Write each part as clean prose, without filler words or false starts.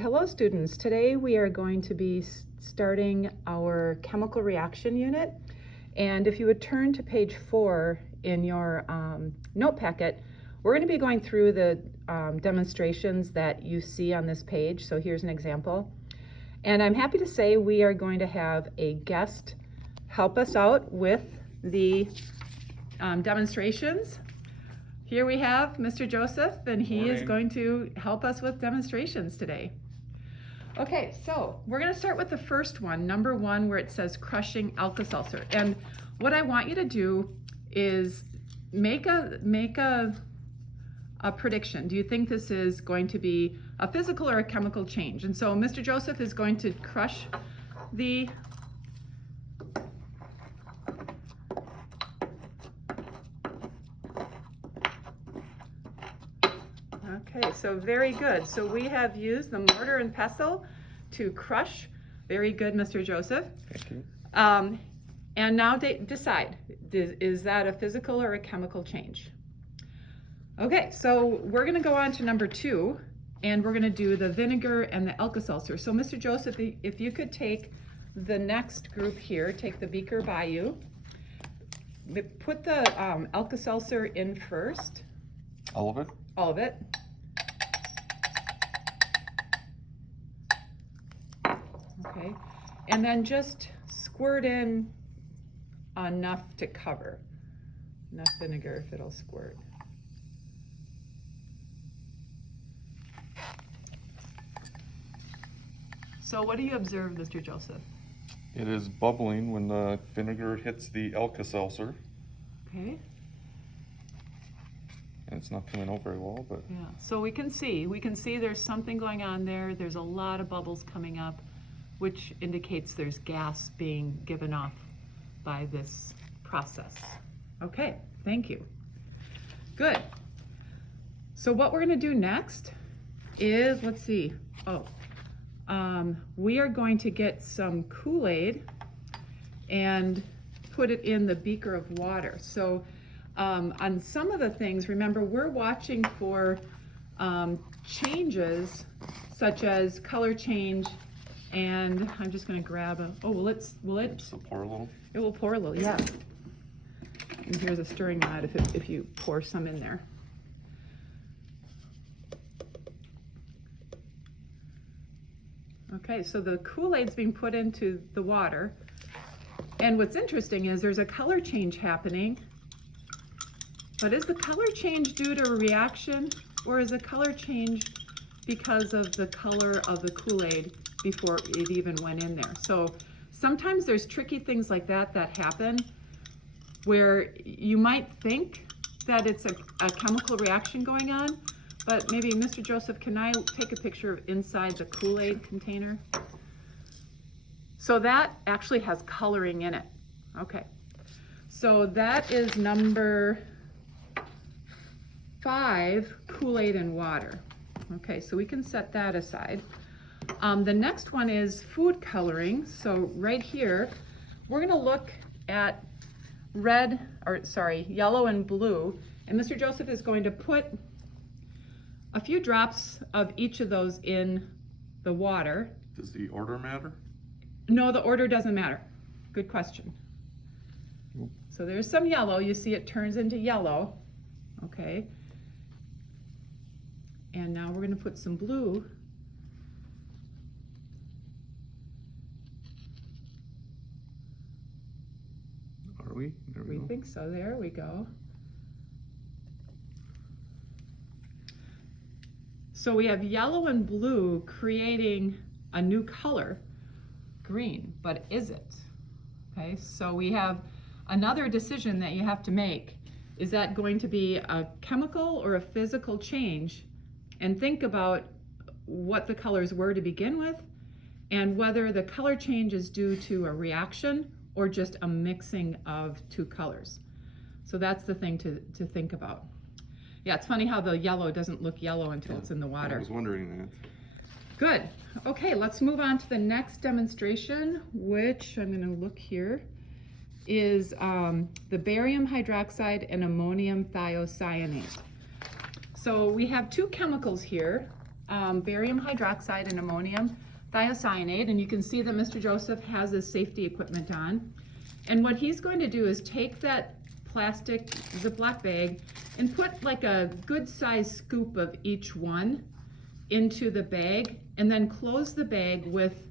Hello students. Today we are going to be starting our chemical reaction unit, and if you would turn to page 4 in your note packet, we're going to be going through the demonstrations that you see on this page. So here's an example, and I'm happy to say we are going to have a guest help us out with the demonstrations. Here we have Mr. Joseph, and he is going to help us with demonstrations today. Okay, so we're going to start with the first one, number 1, where it says crushing Alka-Seltzer. And what I want you to do is make a prediction. Do you think this is going to be a physical or a chemical change? And so Mr. Joseph is going to crush the Okay, so very good. So we have used the mortar and pestle to crush. Very good, Mr. Joseph. Thank you. And now decide, is that a physical or a chemical change? Okay, so we're going to go on to number 2, and we're going to do the vinegar and the Alka-Seltzer. So Mr. Joseph, if you could take the next group here, take the beaker by you, put the Alka-Seltzer in first. All of it? All of it. Okay, and then just squirt in enough to cover. Enough vinegar if it'll squirt. So what do you observe, Mr. Joseph? It is bubbling when the vinegar hits the Alka-Seltzer. Okay. And it's not coming out very well, but... Yeah, so we can see there's something going on there. There's a lot of bubbles coming up, which indicates there's gas being given off by this process. Okay, thank you. Good. So what we're going to do next is, let's see, we are going to get some Kool-Aid and put it in the beaker of water. So on some of the things, remember, we're watching for changes such as color change, and I'm just going to grab a, will it pour a little? It will pour a little, yeah. And here's a stirring mat if you pour some in there. Okay, so the Kool-Aid's being put into the water, and what's interesting is there's a color change happening, but is the color change due to a reaction, or is the color change because of the color of the Kool-Aid before it even went in there? So sometimes there's tricky things like that happen where you might think that it's a chemical reaction going on, but maybe, Mr. Joseph, can I take a picture of inside the Kool-Aid container? So that actually has coloring in it. Okay, so that is number 5, Kool-Aid and water. Okay, so we can set that aside. The next one is food coloring. So right here, we're going to look at yellow and blue, and Mr. Joseph is going to put a few drops of each of those in the water. Does the order matter? No, the order doesn't matter. Good question. So there's some yellow. You see it turns into yellow. Okay. And now we're going to put some blue. Are we? There we go. think so. There we go. So we have yellow and blue creating a new color, green, but is it? Okay, so we have another decision that you have to make. Is that going to be a chemical or a physical change? And think about what the colors were to begin with, and whether the color change is due to a reaction or just a mixing of two colors. So that's the thing to think about. Yeah, it's funny how the yellow doesn't look yellow until it's in the water. I was wondering that. Good. Okay, let's move on to the next demonstration, which I'm going to look here, is the barium hydroxide and ammonium thiocyanate. So we have two chemicals here. barium hydroxide and ammonium thiocyanate, and you can see that Mr. Joseph has his safety equipment on. And what he's going to do is take that plastic Ziploc bag and put like a good sized scoop of each one into the bag, and then close the bag with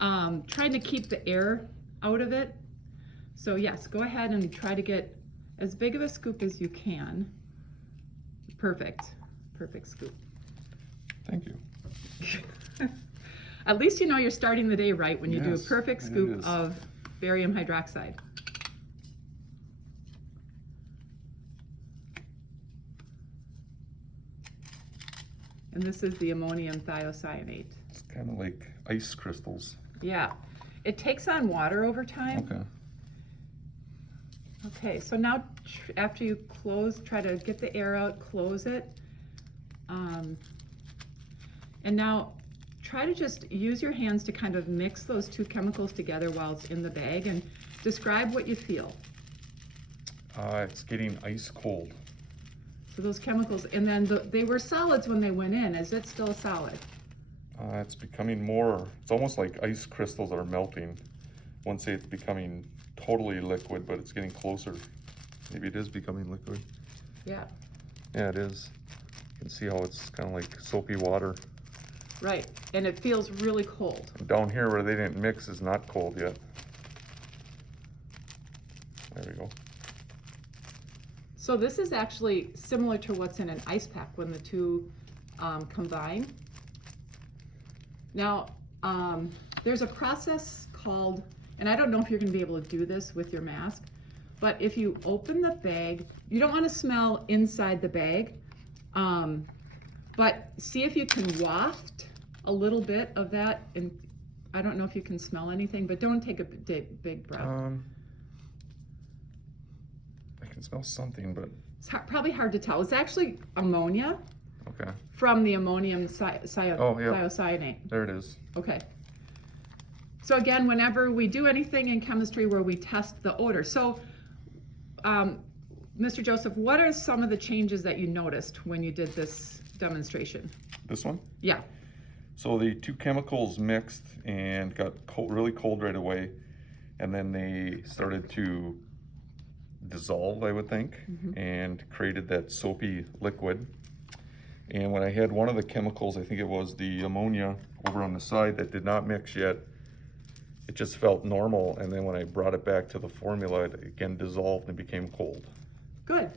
trying to keep the air out of it. So yes, go ahead and try to get as big of a scoop as you can. Perfect, perfect scoop. Thank you. At least you know you're starting the day right when you do a Yes, perfect it scoop is. of barium hydroxide. And this is the ammonium thiocyanate. It's kind of like ice crystals. Yeah, it takes on water over time. Okay. Okay, so now after you close, try to get the air out, close it. And now try to just use your hands to kind of mix those two chemicals together while it's in the bag, and describe what you feel. It's getting ice cold. So those chemicals, and then they were solids when they went in. Is it still a solid? It's becoming more, it's almost like ice crystals that are melting. I wouldn't say it's becoming totally liquid, but it's getting closer. Maybe it is becoming liquid. Yeah. Yeah, it is. You can see how it's kind of like soapy water. Right, and it feels really cold. And down here where they didn't mix is not cold yet. There we go. So this is actually similar to what's in an ice pack when the two combine. Now, there's a process called, and I don't know if you're gonna be able to do this with your mask, but if you open the bag, you don't wanna smell inside the bag, but see if you can waft a little bit of that, and I don't know if you can smell anything, but don't take a big breath. I can smell something, but It's probably hard to tell. It's actually ammonia okay. from the ammonium Oh, yeah. thiocyanate. There it is. Okay. So again, whenever we do anything in chemistry where we test the odor. So, Mr. Joseph, what are some of the changes that you noticed when you did this demonstration? This one? Yeah. So the two chemicals mixed and got really cold right away, and then they started to dissolve, I would think, and created that soapy liquid. And when I had one of the chemicals, I think it was the ammonia over on the side that did not mix yet, it just felt normal. And then when I brought it back to the formula, it again dissolved and became cold. Good.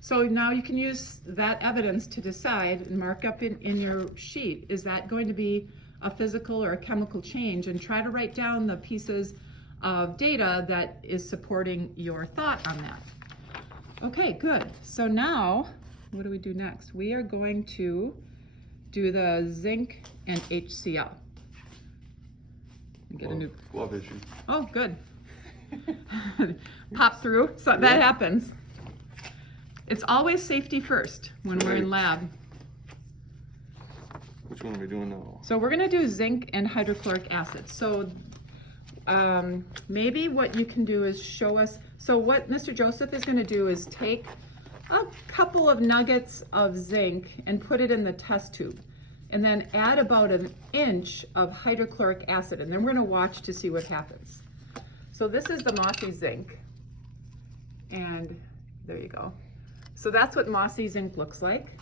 So now you can use that evidence to decide and mark up in your sheet, is that going to be a physical or a chemical change, and try to write down the pieces of data that is supporting your thought on that. Okay, good. So now, what do we do next? We are going to do the zinc and HCl. Get a new, glove issue. oh, good. Pop through, so that happens. It's always safety first when we're in lab. Which one are we doing now? So we're gonna do zinc and hydrochloric acid. So maybe what you can do is show us, so what Mr. Joseph is gonna do is take a couple of nuggets of zinc and put it in the test tube, and then add about an inch of hydrochloric acid, and then we're gonna watch to see what happens. So this is the mossy zinc, and there you go. So that's what mossy zinc looks like.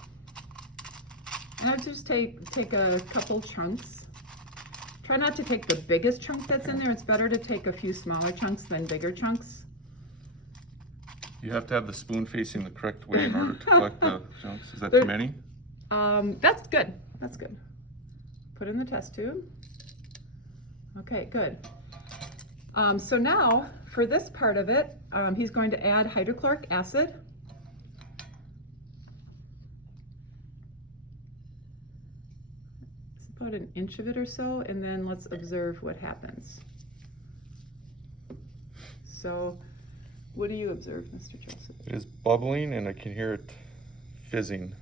And I just take a couple chunks. Try not to take the biggest chunk that's in there. It's better to take a few smaller chunks than bigger chunks. You have to have the spoon facing the correct way in order to collect the chunks. Is that too many? That's good. That's good. Put in the test tube. Okay, good. So now for this part of it, he's going to add hydrochloric acid. It's about an inch of it or so, and then let's observe what happens. So what do you observe, Mr. Joseph? It is bubbling and I can hear it fizzing.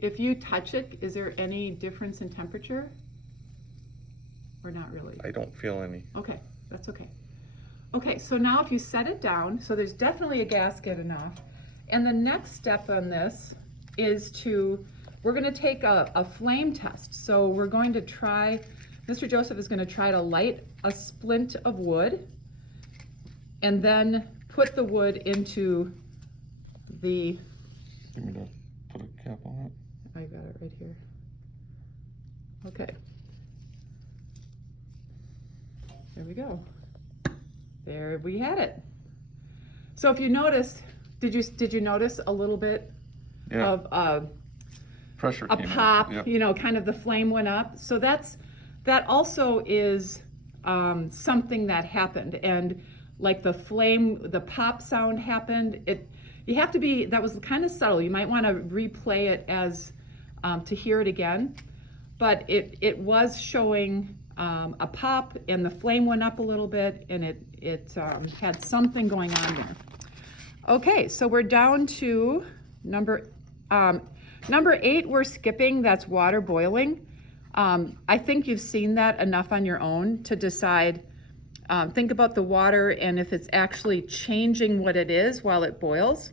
If you touch it, is there any difference in temperature? Or not really? I don't feel any. Okay, that's okay. Okay, so now if you set it down, so there's definitely a gasket enough. And the next step on this is to we're gonna take a flame test. So we're going to try, Mr. Joseph is gonna try to light a splint of wood and then put the wood into the, Give me to put a cap on it. I got it right here. Okay. There we go. There we had it. So if you noticed, did you notice a little bit Yeah. of Pressure a came out. pop, Yep. you know, kind of the flame went up. So that also is something that happened. And like the flame, the pop sound happened. You have to be, that was kind of subtle. You might want to replay it as to hear it again. But it was showing a pop, and the flame went up a little bit, and it had something going on there. Okay, so we're down to number 8. We're skipping. That's water boiling. I think you've seen that enough on your own to decide. Think about the water and if it's actually changing what it is while it boils.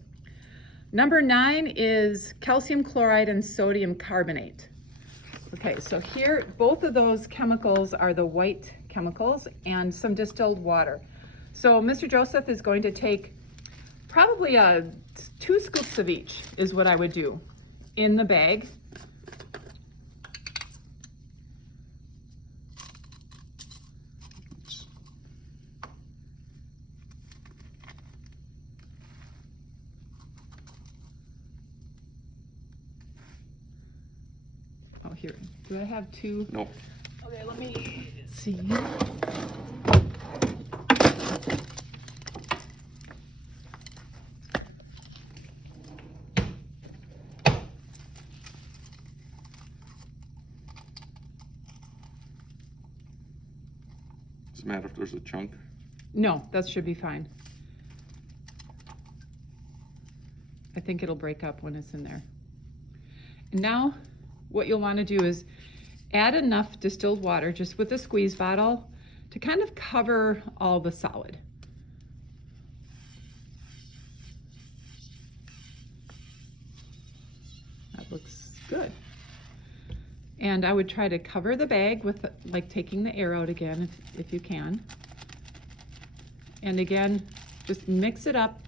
Number 9 is calcium chloride and sodium carbonate. Okay, so here, both of those chemicals are the white chemicals and some distilled water. So Mr. Joseph is going to take probably 2 scoops of each is what I would do in the bag. Oh, here, do I have 2? Nope. Okay, let me see. Does it matter if there's a chunk? No, that should be fine. I think it'll break up when it's in there. And now what you'll want to do is add enough distilled water just with a squeeze bottle to kind of cover all the solid. That looks good. And I would try to cover the bag with like taking the air out again if you can. And again, just mix it up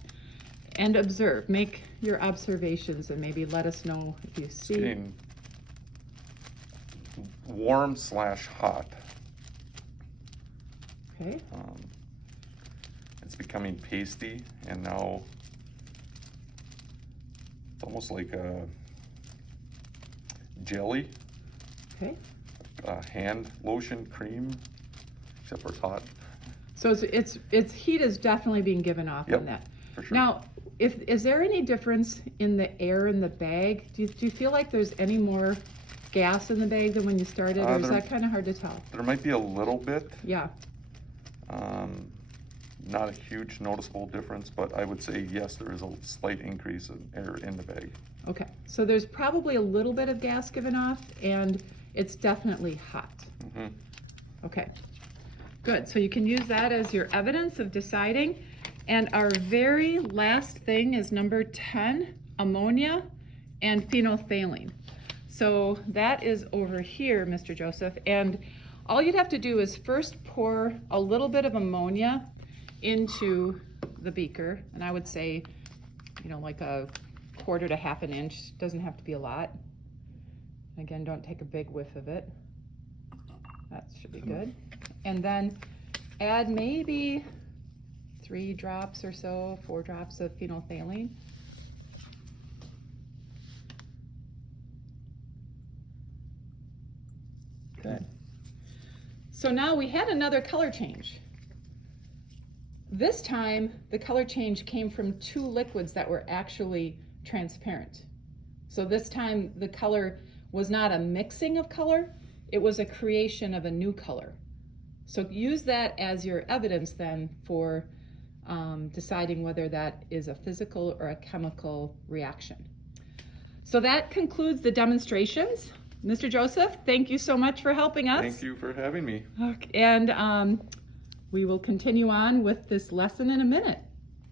and observe. Make your observations and maybe let us know if you see. Getting warm/hot. Okay. It's becoming pasty, and now it's almost like a jelly, Okay. hand lotion cream, except for it's hot. So its heat is definitely being given off Yep, on that. for sure. Now, is there any difference in the air in the bag? Do you feel like there's any more gas in the bag than when you started, or is there- that kind of hard to tell? There might be a little bit, Yeah. not a huge noticeable difference, but I would say yes, there is a slight increase in air in the bag. Okay. So there's probably a little bit of gas given off, and it's definitely hot. hmm Okay. Good. So you can use that as your evidence of deciding. And our very last thing is number 10, ammonia and phenolphthalein. So that is over here, Mr. Joseph. And all you'd have to do is first pour a little bit of ammonia into the beaker. And I would say, you know, like a 1/4 to 1/2 inch. Doesn't have to be a lot. Again, don't take a big whiff of it. That should be good. And then add maybe 3 drops or so, 4 drops of phenolphthalein. Good. So now we had another color change. This time, the color change came from 2 liquids that were actually transparent. So this time, the color was not a mixing of color, it was a creation of a new color. So use that as your evidence then for deciding whether that is a physical or a chemical reaction. So that concludes the demonstrations. Mr. Joseph, thank you so much for helping us. Thank you for having me. Okay, and we will continue on with this lesson in a minute.